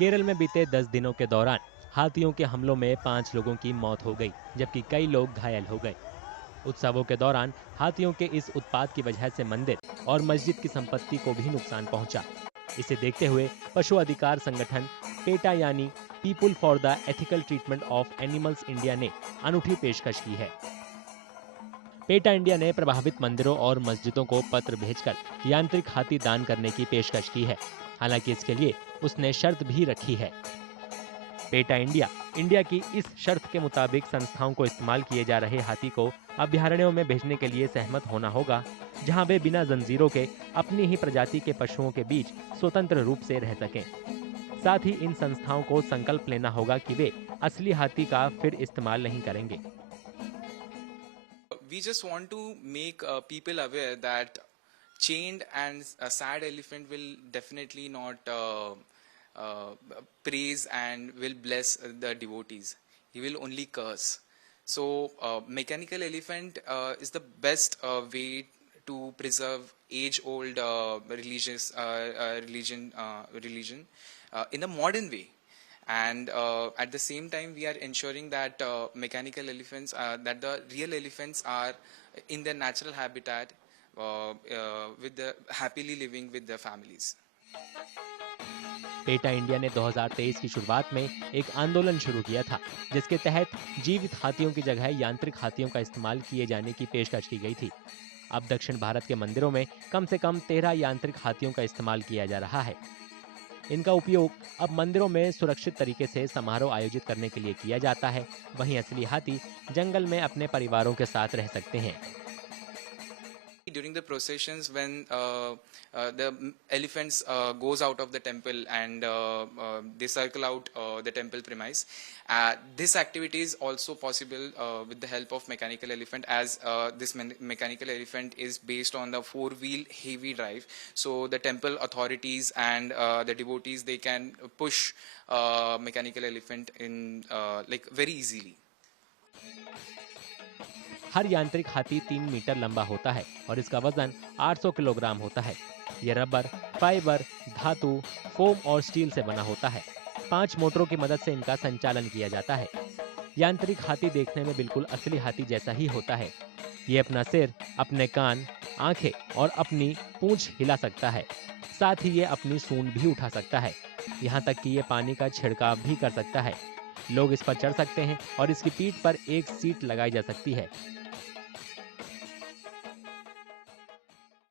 केरल में बीते 10 दिनों के दौरान हाथियों के हमलों में 5 लोगों की मौत हो गई, जबकि कई लोग घायल हो गए। उत्सवों के दौरान हाथियों के इस उत्पात की वजह से मंदिर और मस्जिद की संपत्ति को भी नुकसान पहुंचा। इसे देखते हुए पशु अधिकार संगठन पेटा यानी people for the ethical treatment of animals India ने अनूठी पेशकश की है। पेटा इंडिया ने प्रभावित मंदिरों और मस्जिदों को पत्र भेजकर यांत्रिक हाथी दान करने की पेशकश की है। हालांकि इसके लिए उसने शर्त भी रखी है। पेटा इंडिया इंडिया की इस शर्त के मुताबिक संस्थाओं को इस्तेमाल किए जा रहे हाथी को अभ्यारण्यों में भेजने के लिए सहमत होना होगा, जहां वे बिना जंजीरों के अपनी ही प्रजाति के पशुओं के बीच स्वतंत्र रूप से रह सकें। साथ ही इन संस्थाओं को संकल्प लेना होगा कि वे असली हाथी का फिर इस्तेमाल नहीं करेंगे। We just want to make people aware that chained and a sad elephant will definitely not praise and will bless the devotees. He will only curse. So mechanical elephant is the best way to preserve age-old religion in a modern way. And at the same time we are ensuring that mechanical elephants that the real elephants are in their natural habitat with the happily living with their families. PETA India ने 2023 की शुरुआत में एक आंदोलन शुरू किया था, जिसके तहत जीवित हाथियों की जगह यांत्रिक हाथियों का इस्तेमाल किए जाने की पेशकश की गई थी। अब दक्षिण भारत के मंदिरों में कम से कम 13 यांत्रिक हाथियों का इस्तेमाल किया जा रहा है। इनका उपयोग अब मंदिरों में सुरक्षित तरीके से समारोह आयोजित करने के लिए किया जाता है। वहीं असली हाथी जंगल में अपने परिवारों के साथ रह सकते हैं। During the processions, when the elephants goes out of the temple and they circle out the temple premise, this activity is also possible with the help of mechanical elephant, as this mechanical elephant is based on the 4-wheel heavy drive. So the temple authorities and the devotees, they can push mechanical elephant in like very easily. हर यांत्रिक हाथी 3 metre लंबा होता है और इसका वजन 800 kilogram होता है। यह रबर, फाइबर, धातु, फोम और स्टील से बना होता है। 5 मोटरों की मदद से इनका संचालन किया जाता है। यांत्रिक हाथी देखने में बिल्कुल असली हाथी जैसा ही होता है। ये अपना सिर, अपने कान, आंखें और अपनी पूंछ हिला सकता है। साथ ही ये अपनी सूंड भी उठा सकता है। यहाँ तक कि ये पानी का छिड़काव भी कर सकता है। लोग इस पर चढ़ सकते हैं और इसकी पीठ पर एक सीट लगाई जा सकती है।